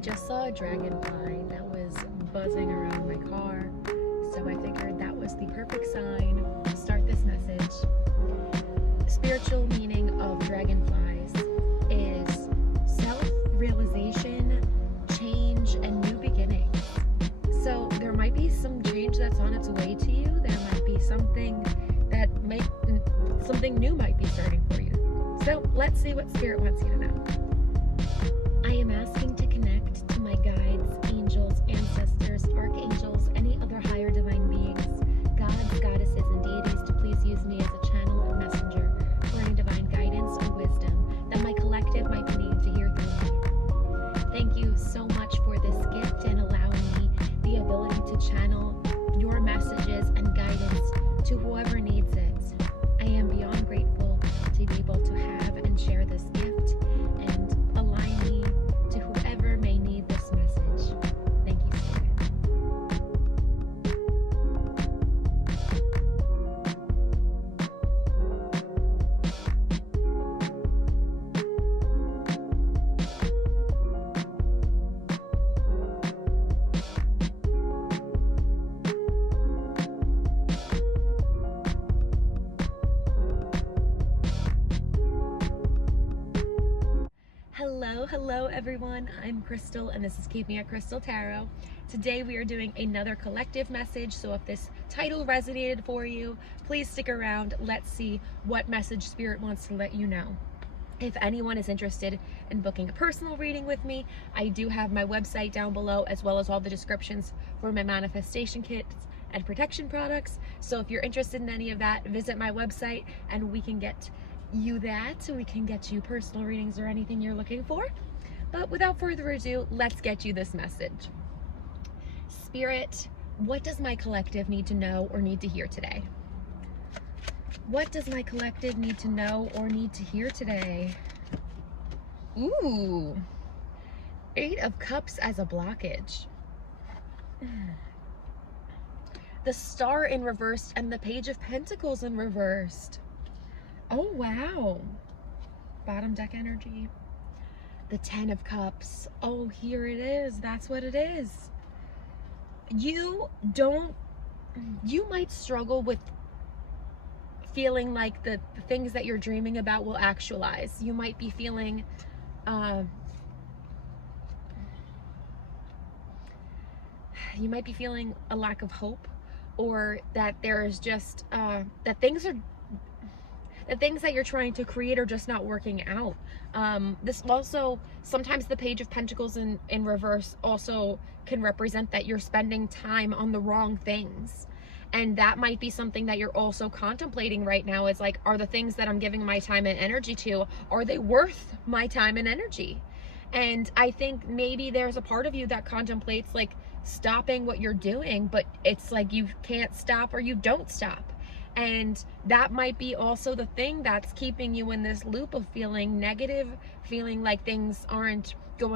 just saw a dragonfly that was buzzing around my car, so I figured that was the perfect sign to start this message. Spiritual meaning of dragonflies is self-realization, change, and new beginnings. So there might be some change that's on its way to you. There might be something new might be starting for you. So let's see what Spirit wants you to know. I am asking to connect to my guides, angels, ancestors, archangels, any other higher divine beings, gods, goddesses, and deities to please use me as a channel or messenger for any divine guidance or wisdom that my collective might be needing to hear through me. Thank you so much for this gift and allowing me the ability to channel your messages and guidance to whoever needs it. I am beyond grateful to be able to have and share this gift and align me to whoever may need this message. Thank you, Spirit. Hello everyone, I'm Krystal and this is Keep Me at Krystal Tarot. Today we are doing another collective message, so if this title resonated for you, please stick around. Let's see what message Spirit wants to let you know. If anyone is interested in booking a personal reading with me, I do have my website down below as well as all the descriptions for my manifestation kits and protection products. So if you're interested in any of that, visit my website and we can get you that, so we can get you personal readings or anything you're looking for. But without further ado, let's get you this message. Spirit, what does my collective need to know or need to hear today? What does my collective need to know or need to hear today? Ooh, 8 of Cups as a blockage. The Star in reversed and the Page of Pentacles in reversed. Oh, wow. Bottom deck energy. The 10 of Cups. Oh, here it is. That's what it is. You might struggle with feeling like the things that you're dreaming about will actualize. You might be feeling a lack of hope, or that there's just that the things that you're trying to create are just not working out. This also, sometimes the Page of Pentacles in reverse also can represent that you're spending time on the wrong things. And that might be something that you're also contemplating right now. Is like, are the things that I'm giving my time and energy to, are they worth my time and energy? And I think maybe there's a part of you that contemplates like stopping what you're doing, but it's like you can't stop or you don't stop. And that might be also the thing that's keeping you in this loop of feeling negative, feeling like things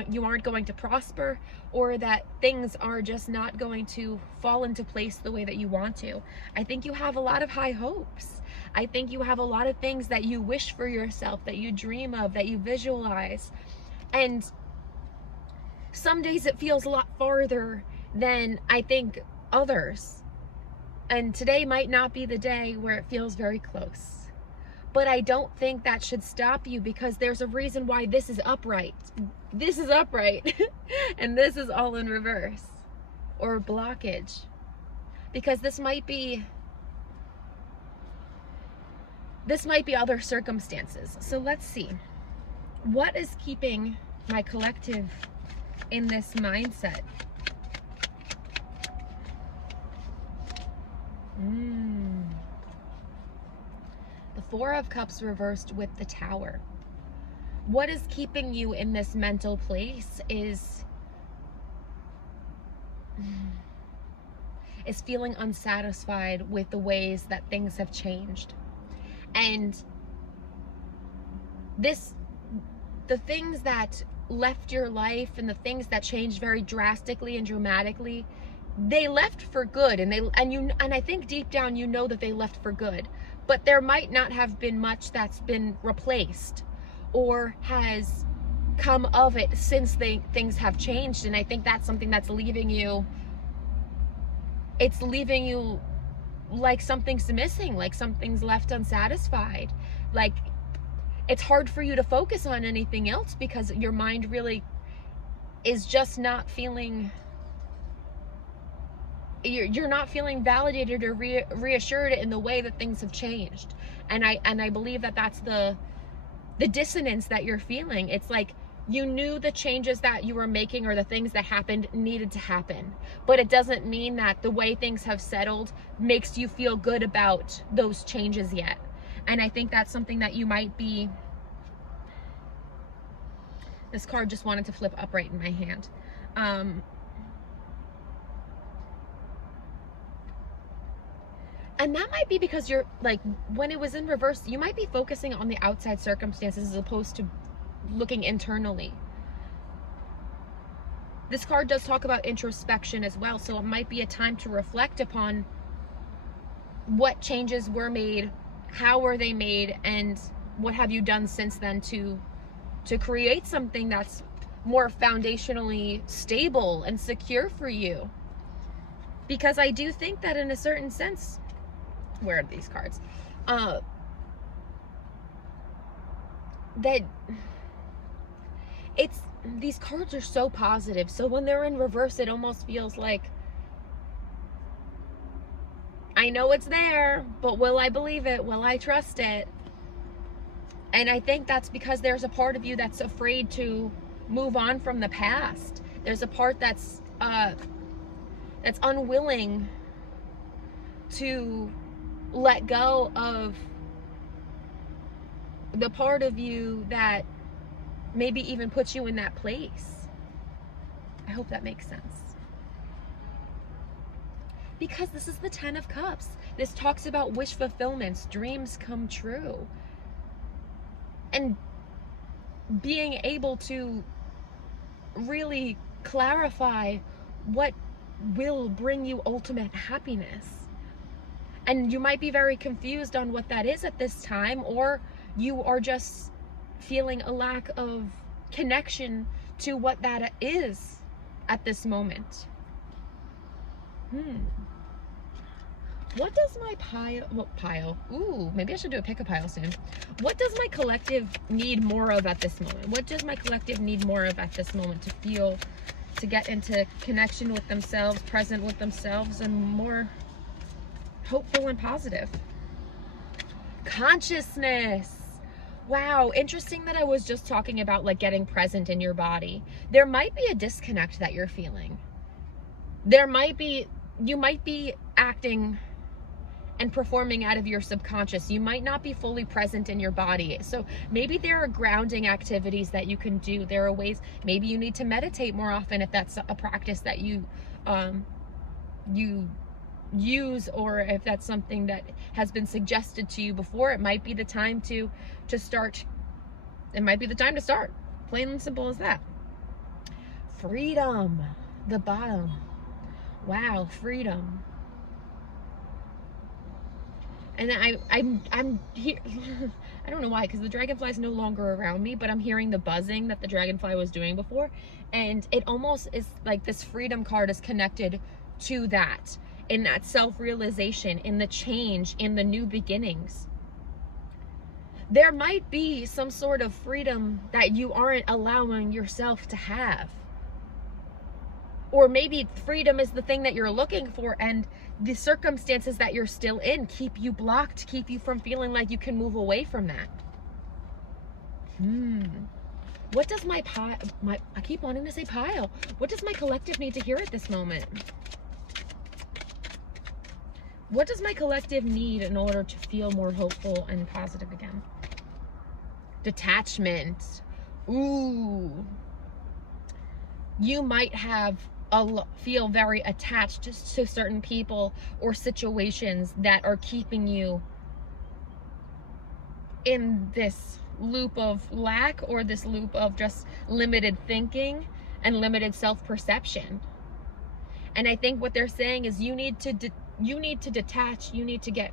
you aren't going to prosper, or that things are just not going to fall into place the way that you want to. I think you have a lot of high hopes. I think you have a lot of things that you wish for yourself, that you dream of, that you visualize. And some days it feels a lot farther than I think others. And today might not be the day where it feels very close. But I don't think that should stop you, because there's a reason why this is upright. This is upright. And this is all in reverse. Or blockage. Because this might be other circumstances. So let's see. What is keeping my collective in this mindset? The 4 of Cups reversed with the Tower. What is keeping you in this mental place is feeling unsatisfied with the ways that things have changed. And the things that left your life and the things that changed very drastically and dramatically, they left for good, and I think deep down you know that they left for good, but there might not have been much that's been replaced or has come of it since things have changed. And I think that's something that's leaving you, it's leaving you like something's missing, like something's left unsatisfied. Like it's hard for you to focus on anything else because your mind really is just not feeling, you're not feeling validated or reassured in the way that things have changed. And I believe that that's the dissonance that you're feeling. It's like you knew the changes that you were making or the things that happened needed to happen, but it doesn't mean that the way things have settled makes you feel good about those changes yet. And I think that's something that you might be, this card just wanted to flip upright in my hand. And that might be because you're like, when it was in reverse, you might be focusing on the outside circumstances as opposed to looking internally. This card does talk about introspection as well, so it might be a time to reflect upon what changes were made, how were they made, and what have you done since then to create something that's more foundationally stable and secure for you. Because I do think that in a certain sense, where are these cards? That it's, these cards are so positive. So when they're in reverse, it almost feels like, I know it's there, but will I believe it? Will I trust it? And I think that's because there's a part of you that's afraid to move on from the past. There's a part that's unwilling to let go of the part of you that maybe even puts you in that place. I hope that makes sense. Because this is the 10 of Cups. This talks about wish fulfillments, dreams come true. And being able to really clarify what will bring you ultimate happiness. And you might be very confused on what that is at this time, or you are just feeling a lack of connection to what that is at this moment. What does my pile? Ooh, maybe I should do a pick a pile soon. What does my collective need more of at this moment? What does my collective need more of at this moment to feel, to get into connection with themselves, present with themselves, and more hopeful and positive? Consciousness. Wow, interesting that I was just talking about like getting present in your body. There might be a disconnect that you're feeling. There might be, you might be acting and performing out of your subconscious. You might not be fully present in your body. So maybe there are grounding activities that you can do. There are ways, maybe you need to meditate more often if that's a practice that you use, or if that's something that has been suggested to you before. It might be the time to start. It might be the time to start. Plain and simple as that. Freedom, the bottom. Wow, freedom. And I'm here. I don't know why, because the dragonfly is no longer around me, but I'm hearing the buzzing that the dragonfly was doing before, and it almost is like this freedom card is connected to that, in that self-realization, in the change, in the new beginnings. There might be some sort of freedom that you aren't allowing yourself to have. Or maybe freedom is the thing that you're looking for, and the circumstances that you're still in keep you blocked, keep you from feeling like you can move away from that. What does my I keep wanting to say pile. What does my collective need to hear at this moment? What does my collective need in order to feel more hopeful and positive again? Detachment. Ooh. You might have feel very attached to certain people or situations that are keeping you in this loop of lack, or this loop of just limited thinking and limited self-perception. And I think what they're saying is you need to detach. You need to get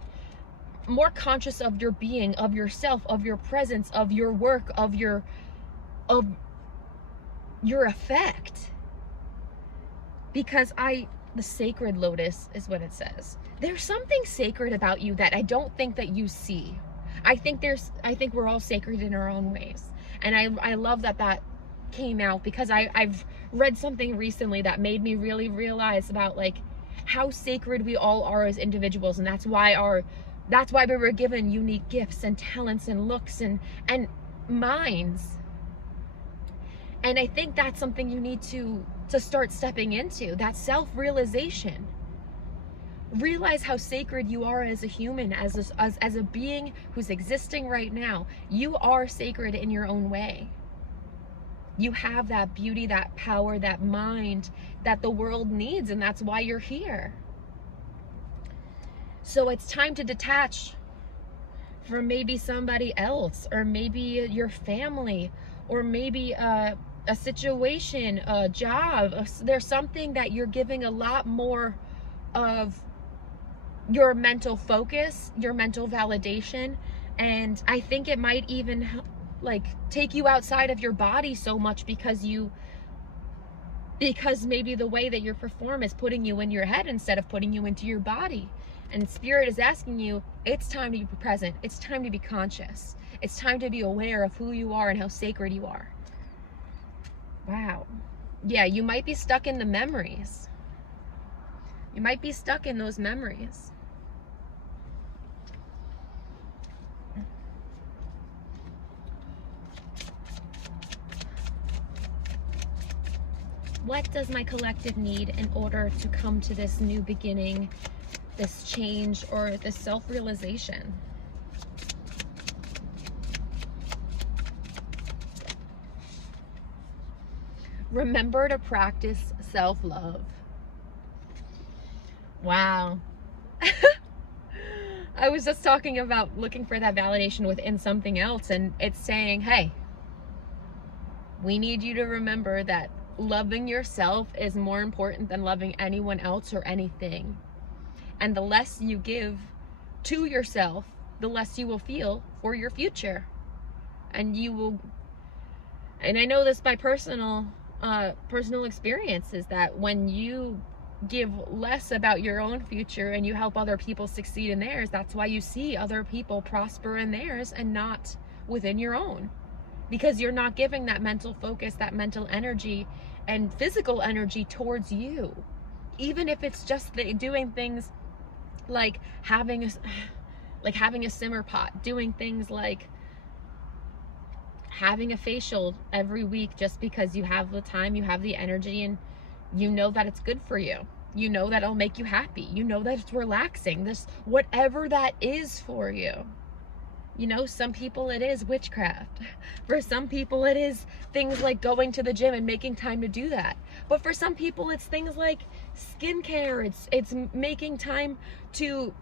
more conscious of your being, of yourself, of your presence, of your work, of your effect. Because the sacred lotus is what it says. There's something sacred about you that I don't think that you see. I think we're all sacred in our own ways. And I love that came out, because I've read something recently that made me really realize about like how sacred we all are as individuals. And that's why we were given unique gifts and talents and looks and minds. And I think that's something you need to start stepping into, that self-realization. Realize how sacred you are as a human, as a being who's existing right now. You are sacred in your own way. You have that beauty, that power, that mind that the world needs, and that's why you're here. So it's time to detach from maybe somebody else, or maybe your family, or maybe a situation, a job. There's something that you're giving a lot more of your mental focus, your mental validation, and I think it might even like take you outside of your body so much, because maybe the way that you perform is putting you in your head instead of putting you into your body. And Spirit is asking you, it's time to be present. It's time to be conscious. It's time to be aware of who you are and how sacred you are. Wow. Yeah, you might be stuck in the memories. You might be stuck in those memories. What does my collective need in order to come to this new beginning, this change, or this self-realization? Remember to practice self-love. Wow. I was just talking about looking for that validation within something else, and it's saying, hey, we need you to remember that loving yourself is more important than loving anyone else or anything. And the less you give to yourself, the less you will feel for your future. And I know this by personal experience, is that when you give less about your own future and you help other people succeed in theirs, that's why you see other people prosper in theirs and not within your own. Because you're not giving that mental focus, that mental energy and physical energy towards you. Even if it's just doing things like having a simmer pot, doing things like having a facial every week just because you have the time, you have the energy, and you know that it's good for you. You know that it'll make you happy. You know that it's relaxing. This, whatever that is for you. You know, some people it is witchcraft. For some people it is things like going to the gym and making time to do that. But for some people it's things like skincare. It's making time to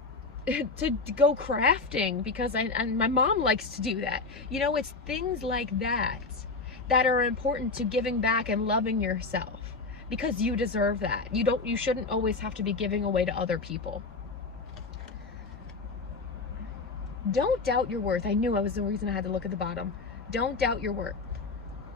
go crafting, because and my mom likes to do that. You know, it's things like that that are important to giving back and loving yourself, because you deserve that. You shouldn't always have to be giving away to other people. Don't doubt your worth. I knew I was the reason I had to look at the bottom. Don't doubt your worth.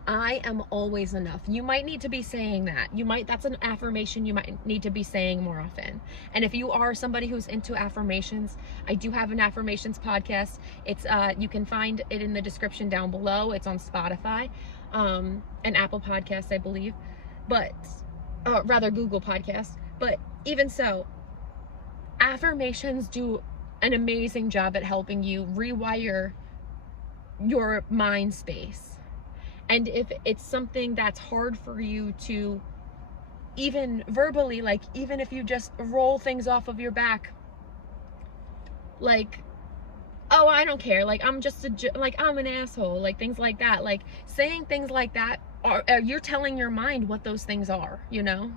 I am always enough. You might need to be saying that. That's an affirmation you might need to be saying more often. And if you are somebody who's into affirmations, I do have an affirmations podcast. It's you can find it in the description down below. It's on Spotify, and Apple Podcasts, I believe, but rather Google Podcasts. But even so, affirmations do an amazing job at helping you rewire your mind space. And if it's something that's hard for you to even verbally, like even if you just roll things off of your back, like, oh, I don't care, like I'm just like I'm an asshole, like things like that, like saying things like that you're telling your mind what those things are, you know?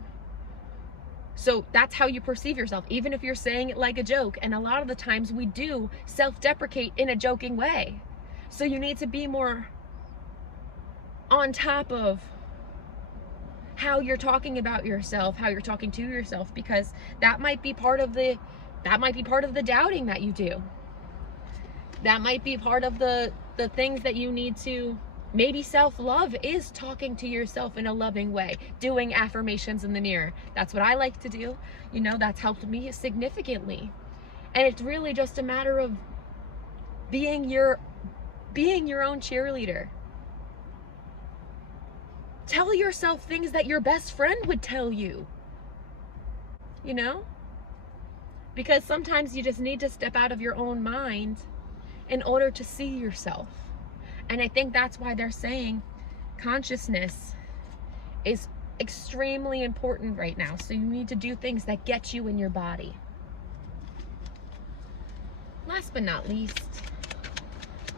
So that's how you perceive yourself, even if you're saying it like a joke. And a lot of the times we do self-deprecate in a joking way. So you need to be more on top of how you're talking about yourself, how you're talking to yourself, because that might be part of the doubting that you do. That might be part of the things that you need to Maybe self-love is talking to yourself in a loving way, doing affirmations in the mirror. That's what I like to do. You know, that's helped me significantly. And it's really just a matter of being your own cheerleader. Tell yourself things that your best friend would tell you. You know? Because sometimes you just need to step out of your own mind in order to see yourself. And I think that's why they're saying consciousness is extremely important right now. So you need to do things that get you in your body. Last but not least,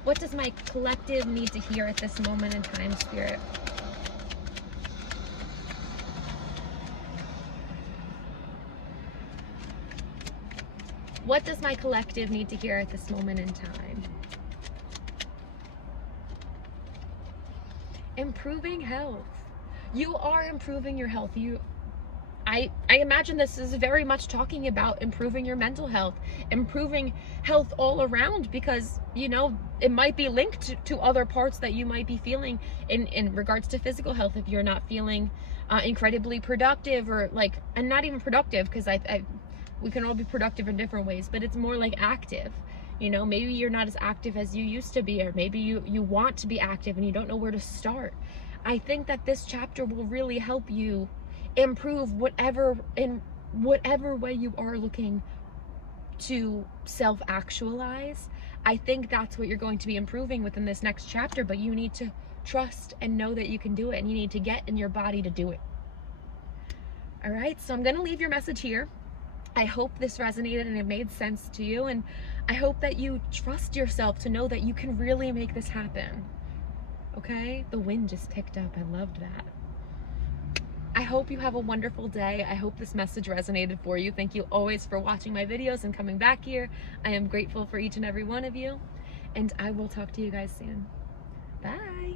what does my collective need to hear at this moment in time, Spirit? What does my collective need to hear at this moment in time? Improving health. You are improving your health. I imagine this is very much talking about improving your mental health, improving health all around, because, you know, it might be linked to other parts that you might be feeling in regards to physical health. If you're not feeling incredibly productive, or like, and not even productive, because we can all be productive in different ways, but it's more like active. You know, maybe you're not as active as you used to be, or maybe you want to be active and you don't know where to start. I think that this chapter will really help you improve in whatever way you are looking to self-actualize. I think that's what you're going to be improving within this next chapter, but you need to trust and know that you can do it, and you need to get in your body to do it. All right, so I'm going to leave your message here. I hope this resonated and it made sense to you, and I hope that you trust yourself to know that you can really make this happen. Okay? The wind just picked up. I loved that. I hope you have a wonderful day. I hope this message resonated for you. Thank you always for watching my videos and coming back here. I am grateful for each and every one of you, and I will talk to you guys soon. Bye.